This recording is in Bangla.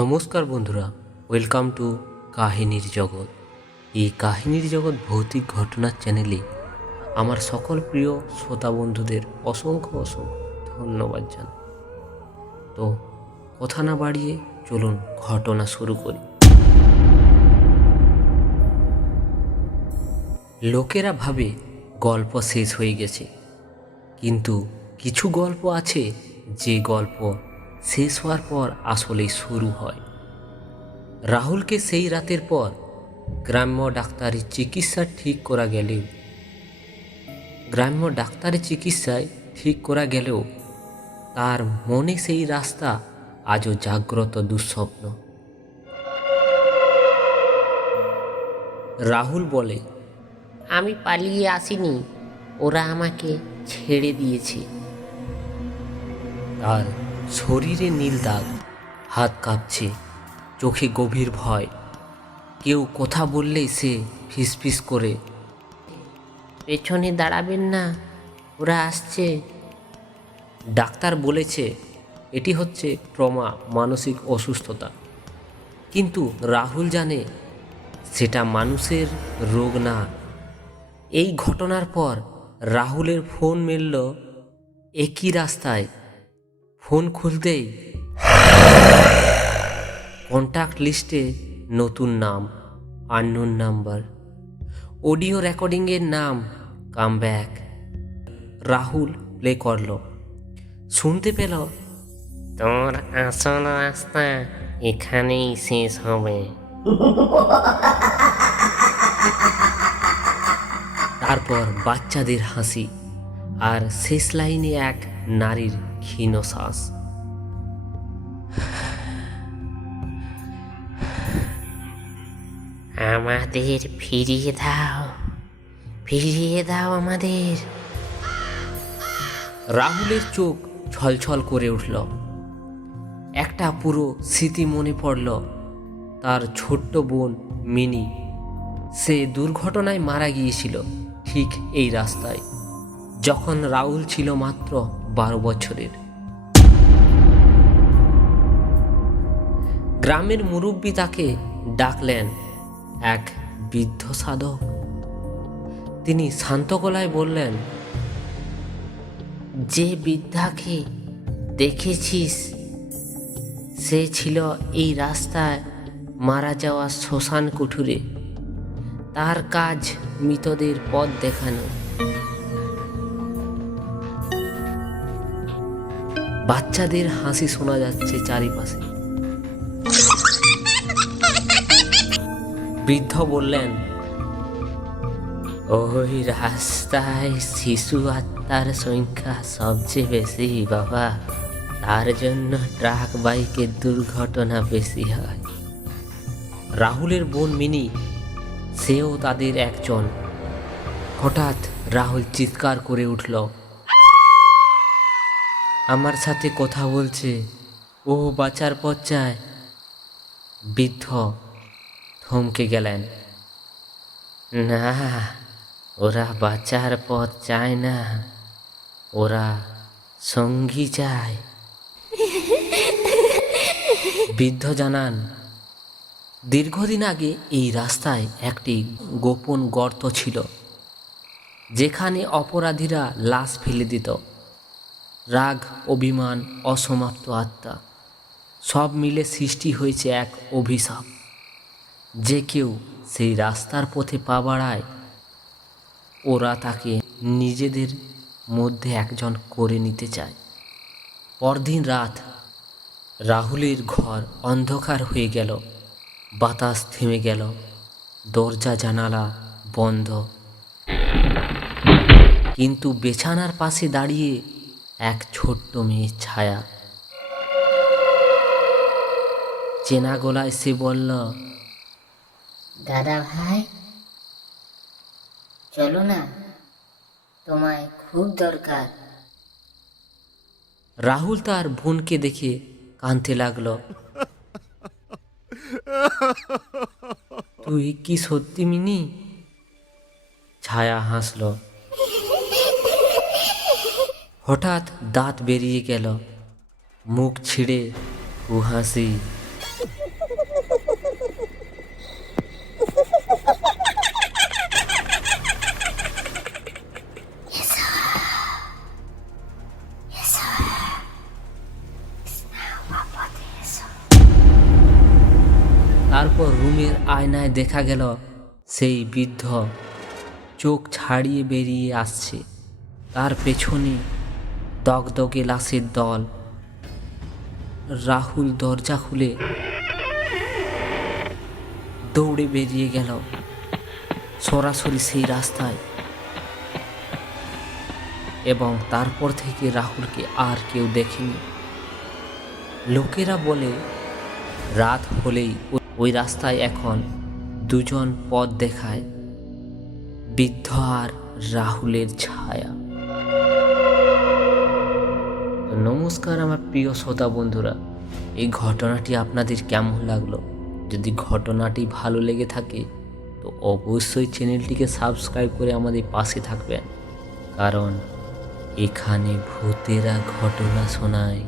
নমস্কার বন্ধুরা, ওয়েলকাম টু কাহিনীর জগৎ। এই কাহিনীর জগৎ ভৌতিক ঘটনার চ্যানেলে আমার সকল প্রিয় শ্রোতা বন্ধুদের অসংখ্য ধন্যবাদ জানাই। তো কথা না বাড়িয়ে চলুন ঘটনা শুরু করি। লোকেরা ভাবে গল্প শেষ হয়ে গেছে, কিন্তু কিছু গল্প আছে যে গল্প শেষ হওয়ার পর আসলেই শুরু হয়। রাহুলকে সেই রাতের পর গ্রাম্য ডাক্তারি চিকিৎসায় ঠিক করা গেলেও তার মনে সেই রাস্তা আজও জাগ্রত দুঃস্বপ্ন। রাহুল বলে, আমি পালিয়ে আসিনি, ওরা আমাকে ছেড়ে দিয়েছে। তার শরীরে নীল দাগ, হাত কাঁপছে, চোখে গভীর ভয়। কেউ কথা বললেই সে ফিসফিস করে, পেছনে দাঁড়াবেন না, ওরা আসছে। ডাক্তার বলেছে এটি হচ্ছে ট্রমা, মানসিক অসুস্থতা। কিন্তু রাহুল জানে সেটা মানুষের রোগ না। এই ঘটনার পর রাহুলের ফোন মিলল একই রাস্তায়। ফোন খুলতেই কন্ট্যাক্ট লিস্টে নতুন নাম, আননোন নাম্বার, অডিও রেকর্ডিংয়ের নাম কামব্যাক। রাহুল প্লে করল, শুনতে পেল, তোর আসল রাস্তা এখানেই শেষ হবে। তারপর বাচ্চাদের হাসি, আর শেষ লাইনে এক নারীর ক্ষীণ শ্বাস। আমাদের ফিরিয়ে দাও আমাদের। রাহুলের চোখ ছলছল করে উঠল। একটা পুরো স্মৃতি মনে পড়ল, তার ছোট্ট বোন মিনি। সে দুর্ঘটনায় মারা গিয়েছিল ঠিক এই রাস্তায়, যখন রাহুল ছিল মাত্র 12 বছরের। গ্রামের মুরব্বী তাকে ডাকলেন এক বৃদ্ধ সাধক। তিনি শান্ত গলায় বললেন, যে বৃদ্ধাকে দেখেছিস, সে ছিল এই রাস্তায় মারা যাওয়া শ্মশান কুঠুরে। তার কাজ মৃতদের পথ দেখানো। বাচ্চাদের হাসি শোনা যাচ্ছে চারিপাশে। বৃদ্ধ বললেন, ওই রাস্তায় শিশু আত্মার সংখ্যা সবচেয়ে বেশি বাবা, তার জন্য ট্রাক বাইকের দুর্ঘটনা বেশি হয়। রাহুলের বোন মিনি, সেও তাদের একজন। হঠাৎ রাহুল চিৎকার করে উঠল, আমার সাথে কথা বলছে, ও বাঁচার পথ চায়। বৃদ্ধ থমকে গেলেন। না, ওরা বাঁচার পথ চায় না, ওরা সঙ্গী চায়। বৃদ্ধ জানান, দীর্ঘদিন আগে এই রাস্তায় একটি গোপন গর্ত ছিল, যেখানে অপরাধীরা লাশ ফেলে দিত। রাগ, অভিমান, অসমাপ্ত আত্মা সব মিলে সৃষ্টি হয়েছে এক অভিশাপ। যে কেউ সেই রাস্তার পথে পা বাড়ায়, ওরা তাকে নিজেদের মধ্যে একজন করে নিতে চায়। পরদিন রাত রাহুলের ঘর অন্ধকার হয়ে গেল। বাতাস থেমে গেল, দরজা জানালা বন্ধ। কিন্তু বিছানার পাশে দাঁড়িয়ে এক ছোট্ট মেয়ের ছায়া। চেনা গলায় সে বলল, দাদা ভাই, চলো না, তোমায় খুব দরকার। রাহুল তার বোনকে দেখে কাঁদতে লাগলো। তুই কি সত্যি মিনি? ছায়া হাসল। হঠাৎ দাঁত বেরিয়ে গেল, মুখ ছিঁড়ে হাসি। আয়নায় দেখা গেল সেই বৃদ্ধ চোখ ছাড়িয়ে বেরিয়ে আসছে। তার পেছনে দগদগে লাশের দল। রাহুল দরজা খুলে দৌড়ে বেরিয়ে গেল সরাসরি সেই রাস্তায়, এবং তারপর থেকে রাহুলকে আর কেউ দেখেনি। লোকেরা বলে রাত হলেই ওই রাস্তায় এখন দুজন পথ দেখায়, বৃদ্ধ আর রাহুলের ছায়া। তো নমস্কার আমার প্রিয় শ্রোতা বন্ধুরা, এই ঘটনাটি আপনাদের কেমন লাগলো? যদি ঘটনাটি ভালো লেগে থাকে তো অবশ্যই চ্যানেলটিকে সাবস্ক্রাইব করে আমাদের পাশে থাকবেন, কারণ এখানে ভূতেরা ঘটনা শোনায়।